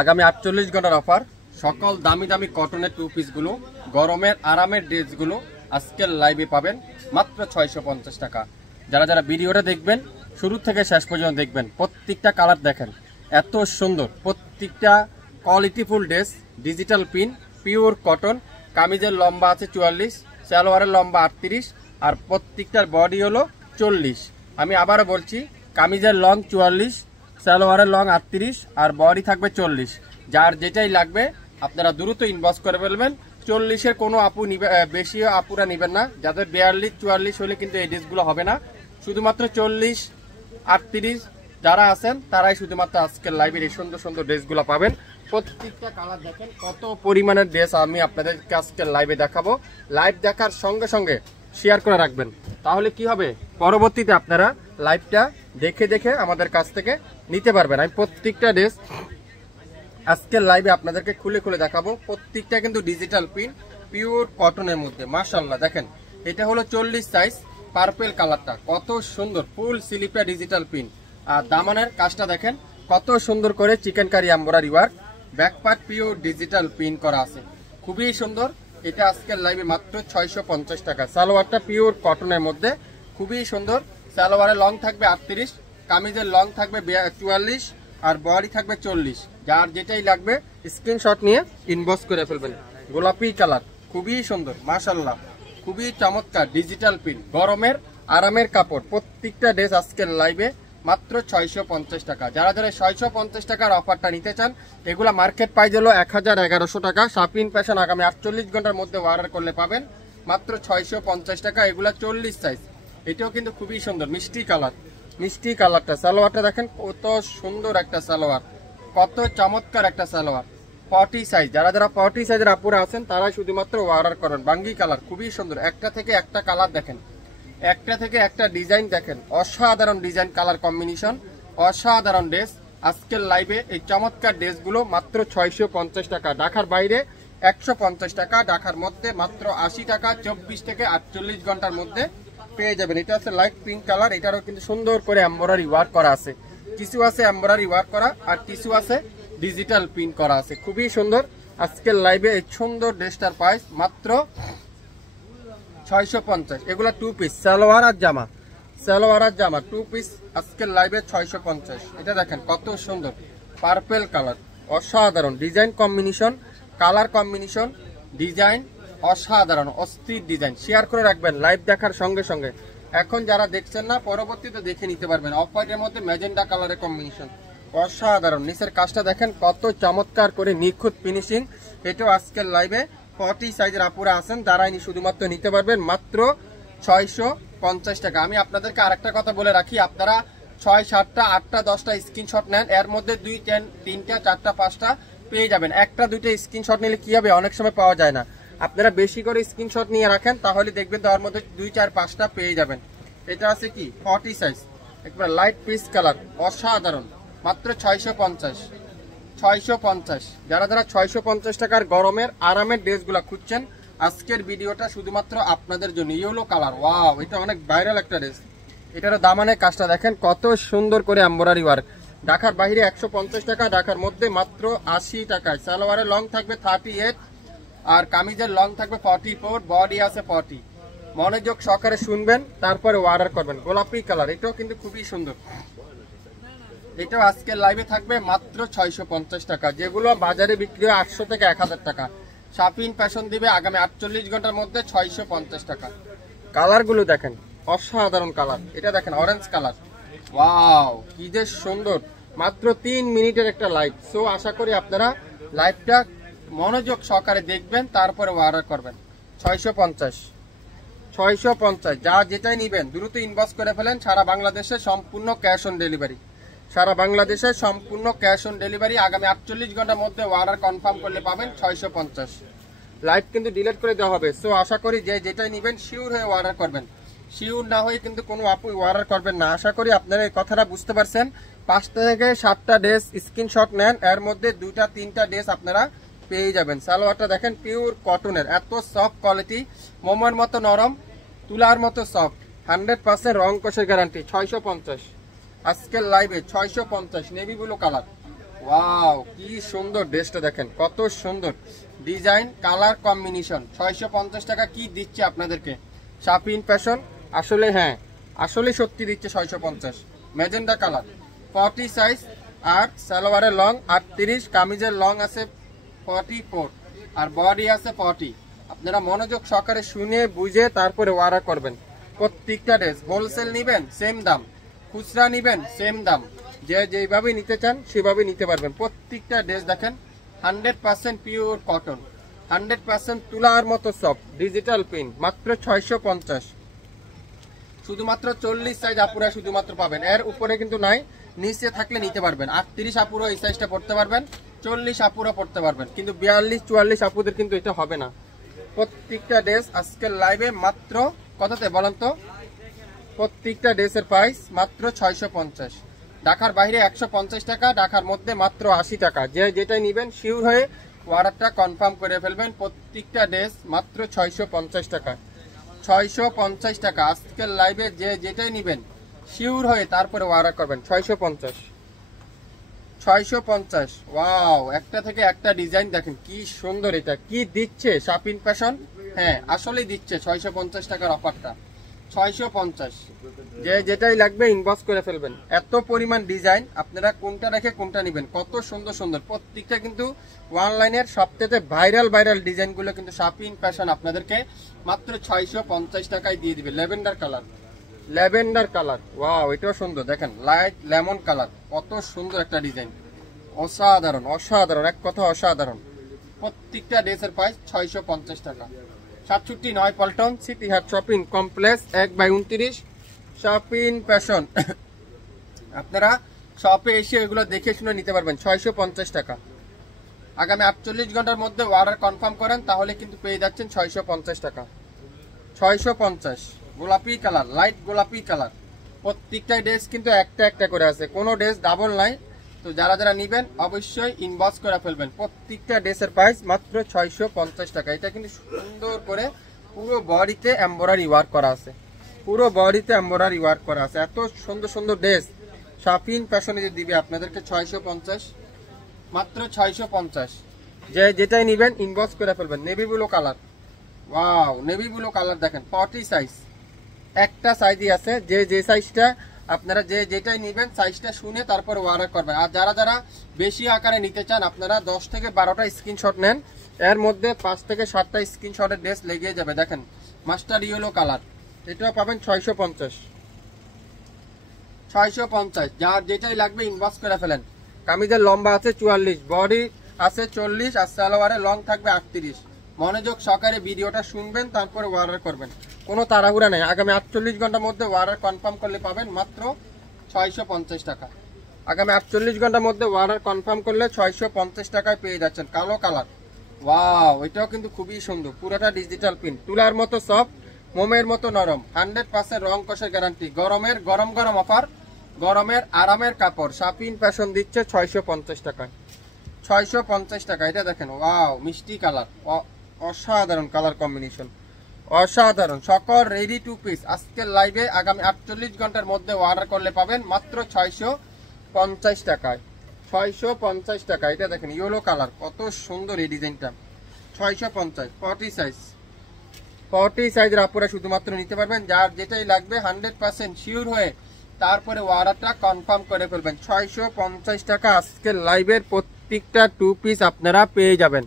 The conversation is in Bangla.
আগামী 48 ঘন্টার অফার। সকল দামি দামি কটনের টু পিসগুলো, গরমের আরামের ড্রেসগুলো আজকের লাইভে পাবেন মাত্র 650 টাকা। যারা যারা ভিডিওটা দেখবেন শুরু থেকে শেষ পর্যন্ত দেখবেন, প্রত্যেকটা কালার দেখেন এত সুন্দর, প্রত্যেকটা qualityful dress, digital pin, pure cotton. কামিজের লম্বা আছে 44, সালোয়ারের লম্বা 38, আর প্রত্যেকটার বডি হলো 40। আমি আবারও বলছি, কামিজের লং 44, সালোয়ারের লং 38 আর বডি থাকবে 40। যার যেটাই লাগবে আপনারা দ্রুত ইনবক্স করে ফেলবেন। 40-এর কোনো আপু নিবে, বেশি আপুরা নেবেন না। যাদের 42 44 হলে কিন্তু এই ড্রেসগুলো হবে না। শুধুমাত্র 40 38 যারা আছেন তারাই শুধুমাত্র আজকের লাইভের এই সুন্দর সুন্দর ড্রেসগুলো পাবেন। প্রত্যেকটা কালার দেখেন কত পরিমাণের ড্রেস আমি আপনাদেরকে আজকের লাইভে দেখাবো। লাইভ দেখার সঙ্গে সঙ্গে শেয়ার করে রাখবেন, তাহলে কি হবে, পরবর্তীতে আপনারা লাইভটা দেখে দেখে আমাদের কাছ থেকে নিতে পারবেন। আমি প্রত্যেকটা ড্রেস আজকের লাইভে আপনাদেরকে খুলে খুলে দেখাবো। প্রত্যেকটা কিন্তু ডিজিটাল প্রিন্ট, পিওর কটনের মধ্যে। মাশাআল্লাহ দেখেন, এটা হলো 40 সাইজ, পার্পল কালারটা কত সুন্দর, ফুল স্লিপটা ডিজিটাল প্রিন্ট। আর দামানের কাজটা দেখেন কত সুন্দর করে chicken curry embroidery work, back part pure digital print করা আছে, খুবই সুন্দর। এটা আজকের লাইভে মাত্র 650 টাকা। সালোয়ারটা পিওর কটনের মধ্যে, খুবই সুন্দর। সালোয়ারের লং থাকবে 38, কামিজের লং থাকবে 44 আর বডি থাকবে 40। যার যেটাই লাগবে স্ক্রিনশট নিয়ে ইনবক্স করে ফেলবেন। গোলাপি কালার, খুবই সুন্দর মাশাআল্লাহ, খুবই চমৎকার ডিজিটাল প্রিন্ট, গরমের আরামের কাপড়। প্রত্যেকটা ড্রেস আজকের লাইভে মাত্র 650 টাকা। যারা যারা 650 টাকার অফারটা নিতে চান, এগুলা মার্কেট প্রাইস হলো 1100 টাকা। শাপিন ফ্যাশন আগামী 48 ঘন্টার মধ্যে অর্ডার করলে পাবেন মাত্র 650 টাকা। এগুলা 40 সাইজ। এটাও কিন্তু খুবই সুন্দর মিষ্টি কালার, মিষ্টি কালারটা। সালোয়ারটা দেখেন কত সুন্দর একটা সালোয়ার, কত চমৎকার একটা সালোয়ার। 40 সাইজ, যারা যারা 40 সাইজের আপুরা আছেন তারাই শুধুমাত্র অর্ডার করেন। বাঙ্গি কালার, খুবই সুন্দর। একটা থেকে একটা কালার দেখেন, একটা থেকে একটা ডিজাইন দেখেন, অসাধারণ ডিজাইন, কালার কম্বিনেশন, অসাধারণ ড্রেস। আজকের লাইভে এই চমৎকার ড্রেসগুলো মাত্র 650 টাকা। ঢাকার বাইরে 150 টাকা, ঢাকার মধ্যে মাত্র 80 টাকা। 24 থেকে 48 ঘন্টার মধ্যে পেয়ে যাবেন। এটা আছে লাইট পিঙ্ক কালার, এটারও কিন্তু সুন্দর করে এমব্রয়ডারি ওয়ার্ক করা আছে। কিছু আছে এমব্রয়ডারি ওয়ার্ক করা আর কিছু আছে ডিজিটাল প্রিন্ট করা আছে, খুবই সুন্দর। আজকের লাইভে এই সুন্দর ড্রেসটার প্রাইস মাত্র 650। এগুলা টু পিস, সালোয়ার আর জামা, সালোয়ার আর জামা টু পিস আজকের লাইভে 650। এটা দেখেন কত সুন্দর পার্পল কালার, অসাধারণ design combination, colour combination, design অসাধারণ, অস্থির ডিজাইন। শেয়ার করে রাখবেন লাইভ দেখার সঙ্গে সঙ্গে। এখন যারা দেখছেন না, পরবর্তীতে দেখে নিতে পারবেন। অফ হোয়াইটের মধ্যে ম্যাজেন্ডা কালারের কম্বিনেশন, অসাধারণ। নিচের কাজটা দেখেন কত চমৎকার করে নিখুঁত ফিনিশিং। এটাও আজকের লাইভে 40 সাইজের আপুরা আছেন তারাই শুধুমাত্র নিতে পারবেন মাত্র 650 টাকা। আমি আপনাদেরকে আরেকটা কথা বলে রাখি, আপনারা 6 7টা 8টা 10টা স্ক্রিনশট নেন, এর মধ্যে 2 3টা 4টা 5টা পেয়ে যাবেন। একটা দুইটা স্ক্রিনশট নিলে কি হবে, অনেক সময় পাওয়া যায় না। আপনারা বেশি করে স্ক্রিনশট নিয়ে রাখেন, তাহলে দেখবেন তার মধ্যে 2 4 5টা পেয়ে যাবেন। এটা আছে কি 40 সাইজ, একবার লাইট পিস কালার, অসাধারণ, মাত্র 650। 650। যারা যারা 650 টাকার গরমের আরামের ড্রেসগুলো খুঁজছেন, আজকের ভিডিওটা শুধুমাত্র আপনাদের জন্য। ইয়েলো কালার, ওয়াও, এটা অনেক ভাইরাল একটা ড্রেস। এটারও দামানের কাজটা দেখেন কত সুন্দর করে এমব্রয়ডারি ওয়ার্ক। ঢাকার বাইরে 150 টাকা, ঢাকার মধ্যে মাত্র 80 টাকায়। সালোয়ারের লং থাকবে 38 আর কামিজের লং থাকবে 44, বডি আছে 40। মনোযোগ সহকারে শুনবেন, তারপরে অর্ডার করবেন। গোলাপি কালার, এটাও কিন্তু খুবই সুন্দর। এটাও আজকের লাইভে থাকবে মাত্র 650 টাকা। যেগুলো বাজারে বিক্রি হয় 800 থেকে 1000 টাকা, শাপিন ফ্যাশন দিবে আগামী 48 ঘন্টার মধ্যে 650 টাকা। কালারগুলো দেখেন অসাধারণ কালার। এটা দেখেন অরেঞ্জ কালার, ওয়াও কি যে সুন্দর। মাত্র 3 মিনিটের একটা লাইভ। সো আশা করি আপনারা লাইভটা মনোযোগ সহকারে দেখবেন, তারপরে অর্ডার করবেন। 650। যা যেটাই নিবেন দ্রুত ইনবক্স করে ফেলেন। সারা বাংলাদেশে সম্পূর্ণ ক্যাশ অন ডেলিভারি, সারা বাংলাদেশে সম্পূর্ণ ক্যাশ অন ডেলিভারি। আগামী 48 ঘন্টার মধ্যে অর্ডার কনফার্ম করলে পাবেন 650। লাইভ কিন্তু ডিলিট করে দেওয়া হবে। সো আশা করি যে যেটাই নেবেন শিওর হয়ে অর্ডার করবেন। শিওর না হয়ে কিন্তু কোনো আপু অর্ডার করবেন না। আশা করি আপনারা এই কথাটা বুঝতে পারছেন। 5টা থেকে 7টা ড্রেস স্ক্রিনশট নেন, এর মধ্যে 2টা 3টা ড্রেস আপনারা পেয়ে যাবেন। সালোয়ারটা দেখেন পিওর কটনের, এত সফট কোয়ালিটি, মোমের মতো নরম, তুলার মতো সফট, 100% রং কষের গ্যারান্টি। 650 আজকের লাইভে 650। নেভি ব্লু কালার, ওয়াও, কি সুন্দর ড্রেসটা দেখেন, কত সুন্দর ডিজাইন, কালার কম্বিনেশন। 650 টাকা কি দিচ্ছে আপনাদেরকে শাপিন ফ্যাশন। আসলে হ্যাঁ, আসলে সত্যি দিচ্ছে 650। ম্যাজেন্ডা কালার, 40 সাইজ, আর সালোয়ারের লং 38, কামিজের লং আছে 44, আর বডি আছে 40। আপনারা মনোযোগ সহকারে শুনে বুঝে তারপরে অর্ডার করবেন। প্রত্যেকটা ড্রেস হোলসেল নিবেন সেম দাম, খুচরা নিবেন সেম দাম, যে যেভাবে নিতে চান সেভাবে নিতে পারবেন। প্রত্যেকটা ড্রেস দেখেন 100% পিওর কটন, 100% তুলার মতো সফট, ডিজিটাল প্রিন্ট, মাত্র 650। শুধুমাত্র 40 সাইজ আপুরা শুধুমাত্র পাবেন, এর উপরে কিন্তু নাই, নিচে থাকলে নিতে পারবেন। 38 আপুরা এই সাইজটা পড়তে পারবেন, 40 আপুরা পড়তে পারবেন, কিন্তু 42 44 আপুদের কিন্তু এটা হবে না। প্রত্যেকটা ড্রেস আজকের লাইভে মাত্র কততে বলেন তো? প্রত্যেকটা ড্রেসের প্রাইস মাত্র 650। ঢাকার বাইরে 150 টাকা, ঢাকার মধ্যে মাত্র 80 টাকা। যে যেটাই নেবেন শিওর হয়ে অর্ডারটা কনফার্ম করে ফেলবেন। প্রত্যেকটা ড্রেস মাত্র 650 টাকা, 650 টাকা। আজকের লাইভে যে যেটাই নেবেন শিওর হয়ে তারপরে অর্ডার করবেন। 650, 650। ওয়াও, একটা থেকে একটা ডিজাইন দেখেন কি সুন্দর। এটা কি দিচ্ছে শাপিন ফ্যাশন, হ্যাঁ আসলেই দিচ্ছে 650 টাকার অফারটা। 650, যে যেটাই লাগবে ইনবক্স করে ফেলবেন। এত পরিমাণ ডিজাইন, আপনারা কোনটা রেখে কোনটা নেবেন, কত সুন্দর সুন্দর প্রত্যেকটা। কিন্তু অনলাইনের সবথেকে ভাইরাল ডিজাইনগুলো কিন্তু শাপিন ফ্যাশন আপনাদেরকে মাত্র 650 টাকায় দিয়ে দিবে। Lavender colour, lavender colour, wow এটাও সুন্দর দেখেন, লাইট লেমন কালার, কত সুন্দর একটা ডিজাইন, অসাধারণ অসাধারণ, এক কথা অসাধারণ। প্রত্যেকটা ড্রেসের প্রাইস 650 টাকা। 67 পল্টন সিটি হাট শপিং কমপ্লেক্স 1/29 শাপিন ফ্যাশন। আপনারা শপে এসে এগুলো দেখে শুনে নিতে পারবেন। 650 টাকা। আগামী 48 ঘন্টার মধ্যে অর্ডার কনফার্ম করেন তাহলে কিন্তু পেয়ে যাচ্ছেন 650 টাকা। 650, গোলাপি কালার, লাইট গোলাপি কালার। প্রত্যেকটা ড্রেস কিন্তু একটা একটা করে আছে, কোনো ড্রেস ডাবল নাই। তো যারা যারা নেবেন অবশ্যই ইনবক্স করে ফেলবেন। প্রত্যেকটা ড্রেসের প্রাইস মাত্র 650 টাকা। এটা কিন্তু সুন্দর করে পুরো বডিতে এমব্রয়ডারি ওয়ার্ক করা আছে, পুরো বডিতে এমব্রয়ডারি ওয়ার্ক করা আছে। এত সুন্দর সুন্দর ড্রেস শাপিন ফ্যাশনে যে দিবে আপনাদেরকে 650, মাত্র 650। যে যেটাই নেবেন ইনবক্স করে ফেলবেন। Navy blue colour, wow navy blue colour দেখেন, 40 সাইজ, একটা সাইজই আছে। যে যে সাইজটা আপনারা যে যেটাই নেবেন সাইজটা শুনে তারপর অর্ডার করবেন। আর যারা যারা বেশি আকারে নিতে চান আপনারা 10 থেকে 12টা স্ক্রিনশট নেন, এর মধ্যে 5 থেকে 7টা স্ক্রিনশটের ড্রেস লেগে যাবে। দেখেন মাস্টার ইয়েলো কালার, এটাও পাবেন 650, 650। যার যেটাই লাগবে ইনবক্স করে ফেলেন। কামিজের লম্বা আছে 44, বডি আছে 40, আর সালোয়ারে লং থাকবে 38। মনোযোগ সহকারে ভিডিওটা শুনবেন তারপরে অর্ডার করবেন, কোনো তাড়াহুড়া নেই। আগামী 48 ঘন্টার মধ্যে অর্ডার কনফার্ম করলে পাবেন মাত্র 650 টাকা। আগামী 48 ঘন্টার মধ্যে অর্ডার কনফার্ম করলে 650 টাকায় পেয়ে যাচ্ছেন। কালো কালার, ওয়াও এটাও কিন্তু খুবই সুন্দর, পুরোটা ডিজিটাল প্রিন্ট, তুলার মতো সফট, মোমের মতো নরম, 100% রং কষের গ্যারান্টি। গরমের গরম গরম অফার, গরমের আরামের কাপড়। শাপিন ফ্যাশন দিচ্ছে 650 টাকায়, 650 টাকা। এটা দেখেন, ওয়াও মিষ্টি কালার, অসাধারণ কালার কম্বিনেশন, অসাধারণ। সকল রেডি টু পিস আজকের লাইভে আগামী 48 ঘন্টার মধ্যে অর্ডার করলে পাবেন মাত্র 650 টাকায়, 650 টাকা। এটা দেখেন ইয়েলো কালার, কত সুন্দর এই ডিজাইনটা, 650। 40 সাইজ, 40 সাইজের আপুরা শুধুমাত্র নিতে পারবেন। যার যেটাই লাগবে 100% শিওর হয়ে তারপরে অর্ডারটা কনফার্ম করে ফেলবেন। 650 টাকা আজকের লাইভের প্রত্যেকটা টু পিস আপনারা পেয়ে যাবেন।